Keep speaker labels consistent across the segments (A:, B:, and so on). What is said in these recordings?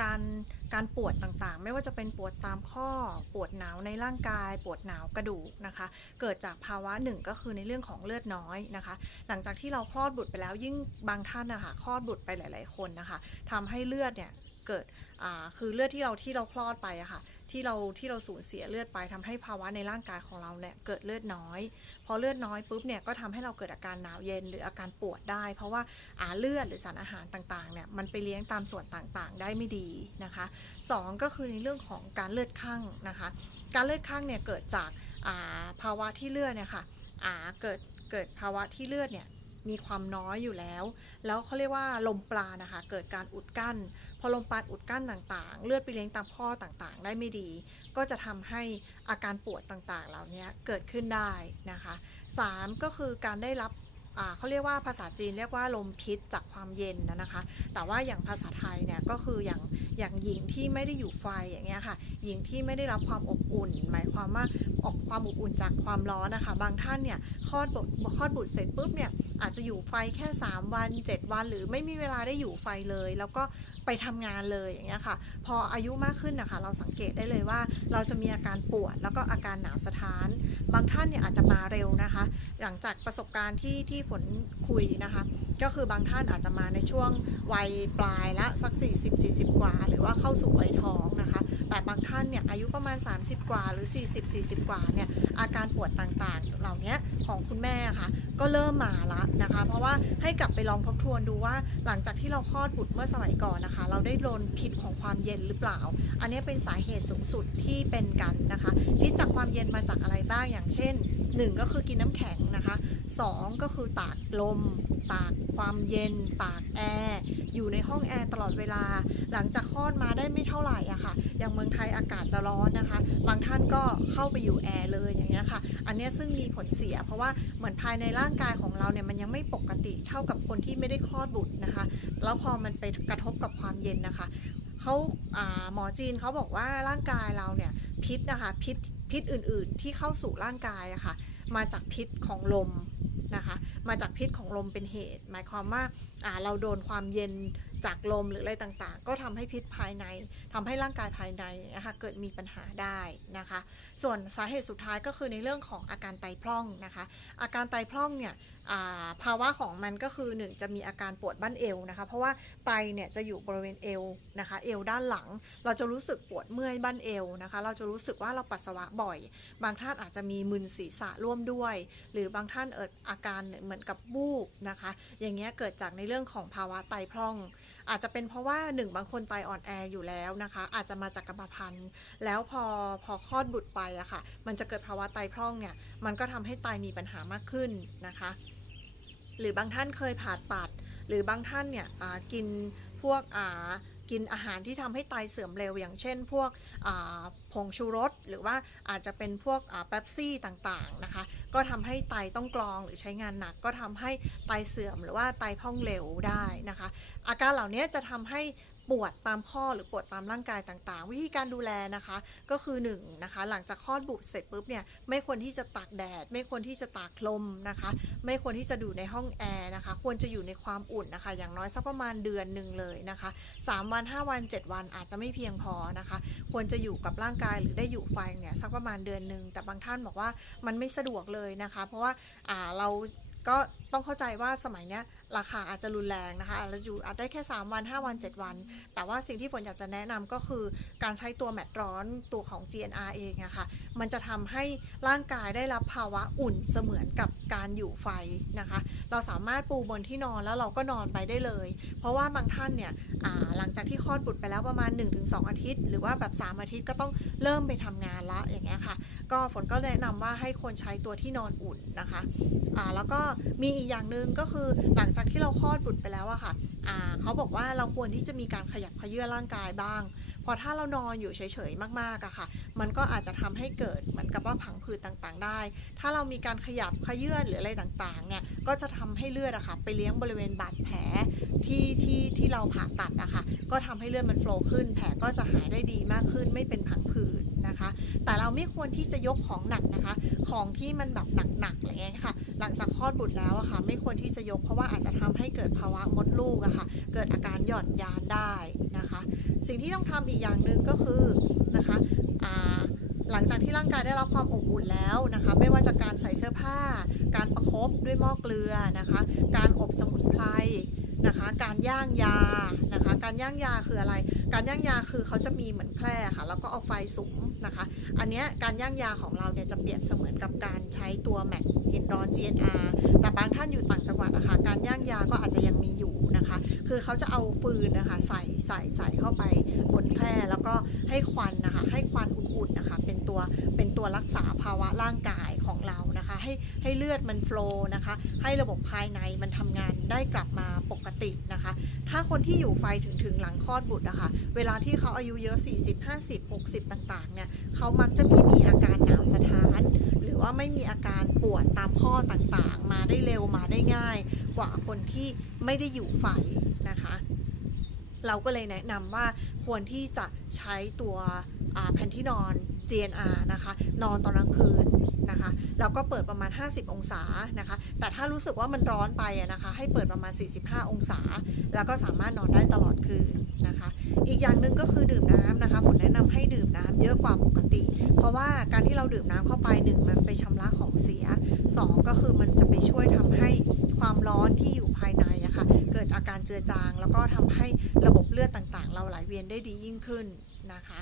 A: การการปวดต่างๆ ไม่ว่าจะเป็นปวดตามข้อปวดหนาวในร่างกาย ปวดหนาวกระดูกนะคะ เกิดจากภาวะหนึ่งก็คือในเรื่องของเลือดน้อยนะคะ หลังจากที่เราคลอดบุตรไปแล้วยิ่งบางท่านนะคะคลอดบุตรไปหลาย ๆคนนะคะทำให้เลือดเนี่ยเกิดคือเลือดที่เราที่เราคลอดไปอะค่ะ ที่เราที่เราสูญเสียเลือดไปทำให้ภาวะในร่างกายของเราเนี่ยเกิดเลือดน้อย พอเลือดน้อยปุ๊บเนี่ยก็ทำให้เราเกิดอาการหนาวเย็นหรืออาการปวดได้ เพราะว่าอาเลือดหรือสารอาหารต่างๆเนี่ยมันไปเลี้ยงตามส่วนต่างๆ ได้ไม่ดีนะคะสองก็คือในเรื่องของการเลือดข้างนะคะ การเลือดข้างเนี่ยเกิดจากอ่าภาวะที่เลือดเนี่ยค่ะอ่าเกิดเกิดภาวะที่เลือดเนี่ย มีความน้อยอยู่แล้ว แล้วเขาเรียกว่าลมปราณนะคะ เกิดการอุดกั้น พอลมปราณอุดกั้นต่างๆ เลือดไปเลี้ยงตามข้อต่างๆ ได้ไม่ดี ก็จะทำให้อาการปวดต่างๆ เหล่านี้เกิดขึ้นได้นะคะสามก็คือการได้รับเขาเรียกว่าภาษาจีนเรียกว่าลมพิษจากความเย็นนะคะ แต่ว่าอย่างภาษาไทยเนี่ยก็คืออย่างอย่างหญิงที่ไม่ได้อยู่ไฟอย่างเงี้ยค่ะ หญิงที่ไม่ได้รับความอบอุ่น หมายความว่าออกความอบอุ่นจากความร้อนนะคะ บางท่านเนี่ยคลอดบุตรคลอดบุตรเสร็จปุ๊บเนี่ยอาจจะอยู่ไฟแค่ 3 วัน 7 วัน หรือไม่มีเวลาได้อยู่ไฟเลย แล้วก็ไปทำงานเลยอย่างเงี้ยค่ะ พออายุมากขึ้นนะคะ เราสังเกตได้เลยว่า เราจะมีอาการปวด แล้วก็อาการหนาวสะท้าน บางท่านเนี่ยอาจจะมาเร็วนะคะ หลังจากประสบการณ์ที่ที่ฝนคุยนะคะ ก็คือบางท่านอาจจะมาในช่วงวัยปลายละสัก 40 40 กว่า หรือว่าเข้าสู่วัยท้องนะคะ แต่บางท่านเนี่ยอายุประมาณ 30 กว่าหรือ 40 40 กว่าเนี่ยอาการปวดต่างๆ เหล่านี้ของคุณแม่ค่ะ ก็เริ่มมาละนะคะ เพราะว่าให้กลับไปลองทบทวนดูว่าหลังจากที่เราคลอดบุตรเมื่อสมัยก่อนนะคะ เราได้โดนพิษของความเย็นหรือเปล่า อันนี้เป็นสาเหตุสูงสุดที่เป็นกันนะคะพิษจากความเย็นมาจากอะไรบ้างอย่างเช่น1 ก็คือกินน้ำแข็งนะคะ 2 ก็คือตากลม ตากความเย็น ตากแอร์อยู่ในห้องแอร์ตลอดเวลา หลังจากคลอดมาได้ไม่เท่าไหร่อะค่ะ อย่างเมืองไทยอากาศจะร้อนนะคะ บางท่านก็เข้าไปอยู่แอร์เลยอย่างเงี้ยค่ะ อันเนี้ยซึ่งมีผลเสีย เพราะว่าเหมือนภายในร่างกายของเราเนี่ยมันยังไม่ปกติเท่ากับคนที่ไม่ได้คลอดบุตรนะคะ แล้วพอมันไปกระทบกับความเย็นนะคะเขาหมอจีนเขาบอกว่าร่างกายเราเนี่ยพิษนะคะพิษ พิษอื่นๆ ที่เข้าสู่ร่างกายอะค่ะ มาจากพิษของลมนะคะ มาจากพิษของลมเป็นเหตุ หมายความว่าอ่าเราโดนความเย็น จากลมหรืออะไรต่างๆ ก็ทำให้พิษภายในทำให้ร่างกายภายในนะคะเกิดมีปัญหาได้นะคะ ส่วนสาเหตุสุดท้ายก็คือในเรื่องของอาการไตพร่องนะคะ อาการไตพร่องเนี่ยาภาวะของมันก็คือหนึ่งจะมีอาการปวดบั้นเอวนะคะ เพราะว่าไตเนี่ยจะอยู่บริเวณเอวนะคะเอวด้านหลัง เราจะรู้สึกปวดเมื่อยบั้นเอวนะคะ เราจะรู้สึกว่าเราปัสสาวะบ่อย บางท่านอาจจะมีมึนศีรษะร่วมด้วย หรือบางท่านเอิดอาการเหมือนกับบูบนะคะ อย่างเงี้ยเกิดจากในเรื่องของภาวะไตพร่อง อาจจะเป็นเพราะว่าหนึ่งบางคนไตอ่อนแออยู่แล้วนะคะ อาจจะมาจากกรรมพันธุ์แล้วพอพอคลอดบุตรไปอะค่ะ มันจะเกิดภาวะไตพร่องเนี่ย มันก็ทำให้ไตมีปัญหามากขึ้นนะคะ หรือบางท่านเคยผ่าตัด หรือบางท่านเนี่ยกินพวกอ่ากินอาหารที่ทำให้ไตเสื่อมเร็ว อย่างเช่น พวกผงชูรส หรือว่าอาจจะเป็นพวกเป๊ปซี่ต่างๆนะคะ ก็ทำให้ไตต้องกรองหรือใช้งานหนัก ก็ทำให้ไตเสื่อมหรือว่าไตพร่องเร็วได้นะคะ อาการเหล่านี้จะทำให้ปวดตามข้อหรือปวดตามร่างกายต่างๆ วิธีการดูแลนะคะก็คือ1นงนะคะหลังจากคลอดบุตรเสร็จปุ๊บเนี่ยไม่ควรที่จะตากแดด ไม่ควรที่จะตากลมนะคะ ไม่ควรที่จะอยู่ในห้องแอร์นะคะ ควรจะอยู่ในความอุ่นนะคะ อย่างน้อยสักประมาณเดือนหนึ่งเลยนะคะ 3 วัน 5 วัน 7 วันอาจจะไม่เพียงพอนะคะ ควรจะอยู่กับร่างกายหรือได้อยู่ไฟเนี่ยสักประมาณเดือนหนึ่งแต่บางท่านบอกว่ามันไม่สะดวกเลยนะคะ เพราะว่าเรา ก็ต้องเข้าใจว่าสมัยเนี้ยราคาอาจจะรุนแรงนะคะอาจจะอยู่อาจได้แค่ 3 วัน 5 วัน 7 วัน แต่ว่าสิ่งที่ฝนอยากจะแนะนำก็คือการใช้ตัวแมตต์ร้อนตัวของ GNR เองอะค่ะมันจะทำให้ร่างกายได้รับภาวะอุ่นเสมือนกับการอยู่ไฟนะคะ เราสามารถปูบนที่นอนแล้วเราก็นอนไปได้เลย เพราะว่าบางท่านเนี่ยหลังจากที่คลอดบุตรไปแล้วประมาณ 1-2 อาทิตย์ หรือว่าแบบ 3 อาทิตย์ก็ต้องเริ่มไปทำงานละอย่างเงี้ยค่ะ ก็ฝนก็แนะนำว่าให้ควรใช้ตัวที่นอนอุ่นนะคะอ่าแล้วก็มีอีกอย่างหนึ่งก็คือหลังจากที่เราคลอดบุตรไปแล้วอะค่ะอ่าเขาบอกว่าเราควรที่จะมีการขยับขยื้อร่างกายบ้าง พอถ้าเรานอนอยู่เฉยๆมากๆอะค่ะ มันก็อาจจะทำให้เกิดเหมือนกับว่าผังผืดต่างๆ ได้ ถ้าเรามีการขยับขยื่นหรืออะไรต่างๆเนี่ยก็จะทำให้เลือดอะค่ะไปเลี้ยงบริเวณบาดแผล ที่ที่ที่เราผ่าตัดอะคะก็ทำให้เลือดมันโฟล์ขึ้น แผลก็จะหายได้ดีมากขึ้น ไม่เป็นผังผืดนะคะ แต่เราไม่ควรที่จะยกของหนักนะคะ ของที่มันแบบหนักๆอะไรเงี้ยค่ะ หลังจากคลอดบุตรแล้วอะค่ะ ไม่ควรที่จะยกเพราะว่าอาจจะทำให้เกิดภาวะมดลูกอะค่ะ เกิดอาการหย่อนยานได้นะคะ สิ่งที่ต้องทำอีกอย่างหนึ่งก็คือนะคะอ่าหลังจากที่ร่างกายได้รับความอบอุ่นแล้วนะคะ ไม่ว่าจะการใส่เสื้อผ้า การประคบด้วยหม้อเกลือนะคะ การอบสมุนไพร นะคะ การย่างยานะคะ การย่างยาคืออะไร การย่างยาคือเขาจะมีเหมือนแคร่ค่ะ แล้วก็เอาไฟสุมนะคะ อันนี้การย่างยาของเราเนี่ยจะเปรียบเสมือนกับการใช้ตัวแม็กเฮนดรอน GNR แต่บางท่านอยู่ต่างจังหวัดนะคะการย่างยาก็อาจจะยังมีอยู่นะคะ คือเขาจะเอาฟืนนะคะใส่ใส่ใส่เข้าไปบนแคร่แล้วก็ให้ควันนะคะให้ควันอุ่นๆนะคะเป็นตัวเป็นตัวรักษาภาวะร่างกายของเรานะคะ ให้ให้เลือดมันโฟล์นะคะให้ระบบภายในมันทำงาน ได้กลับมาปกตินะคะ ถ้าคนที่อยู่ไฟถึงถึงหลังคลอดบุตรนะคะ เวลาที่เขาอายุเยอะ 40 50 60 ต่างๆ เนี่ยเขามักจะไม่มีอาการหนาวสะท้าน หรือว่าไม่มีอาการปวดตามข้อต่างๆ มาได้เร็วมาได้ง่าย กว่าคนที่ไม่ได้อยู่ไฟนะคะเราก็เลยแนะนำว่าควรที่จะใช้ตัวแผ่นที่นอน GNR นะคะ นอนตอนกลางคืน นะคะแล้วก็เปิดประมาณ 50 องศานะคะ แต่ถ้ารู้สึกว่ามันร้อนไปนะคะ ให้เปิดประมาณ 45 องศา แล้วก็สามารถนอนได้ตลอดคืนนะคะ อีกอย่างหนึ่งก็คือดื่มน้ำนะคะผมแนะนำให้ดื่มน้ำเยอะกว่าปกติ เพราะว่าการที่เราดื่มน้ำเข้าไปหนึ่งมันไปชำระของเสียสองก็คือมันจะไปช่วยทำให้ความร้อนที่อยู่ภายในอะค่ะเกิดอาการเจือจาง แล้วก็ทำให้ระบบเลือดต่างๆ เราไหลเวียนได้ดียิ่งขึ้นนะคะ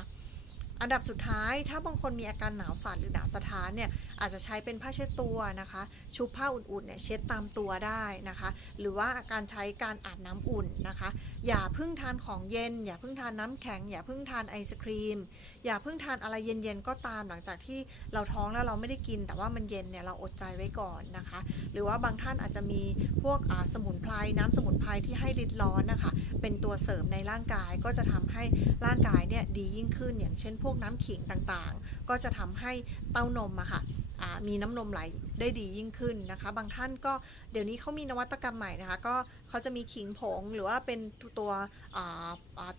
A: อันดับสุดท้ายถ้าบางคนมีอาการหนาวสั่นหรือหนาวสะท้านเนี่ยอาจจะใช้เป็นผ้าเช็ดตัวนะคะ ชุบผ้าอุ่นๆเนี่ยเช็ดตามตัวได้นะคะ หรือว่าการใช้การอาบน้ำอุ่นนะคะ อย่าเพิ่งทานของเย็น อย่าเพิ่งทานน้ำแข็ง อย่าเพิ่งทานไอศครีม อย่าเพิ่งทานอะไรเย็นๆก็ตามหลังจากที่เราท้องแล้วเราไม่ได้กิน แต่ว่ามันเย็นเนี่ยเราอดใจไว้ก่อนนะคะ หรือว่าบางท่านอาจจะมีพวกสมุนไพรน้ำสมุนไพรที่ให้ริดร้อนนะคะเป็นตัวเสริมในร่างกายก็จะทำให้ร่างกายเนี่ยดียิ่งขึ้นอย่างเช่นพวกวกน้ำขิงต่างๆ ก็จะทำให้เต้านมอะค่ะมีน้ำนมไหลได้ดียิ่งขึ้นนะคะ บางท่านก็เดี๋ยวนี้เขามีนวัตกรรมใหม่นะคะ ก็เขาจะมีขิงผงหรือว่าเป็นตัว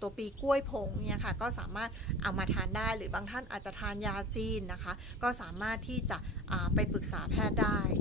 A: ตัวปีกล้วยผงเนี่ยค่ะก็สามารถเอามาทานได้ หรือบางท่านอาจจะทานยาจีนนะคะ ก็สามารถที่จะไปปรึกษาแพทย์ได้นะ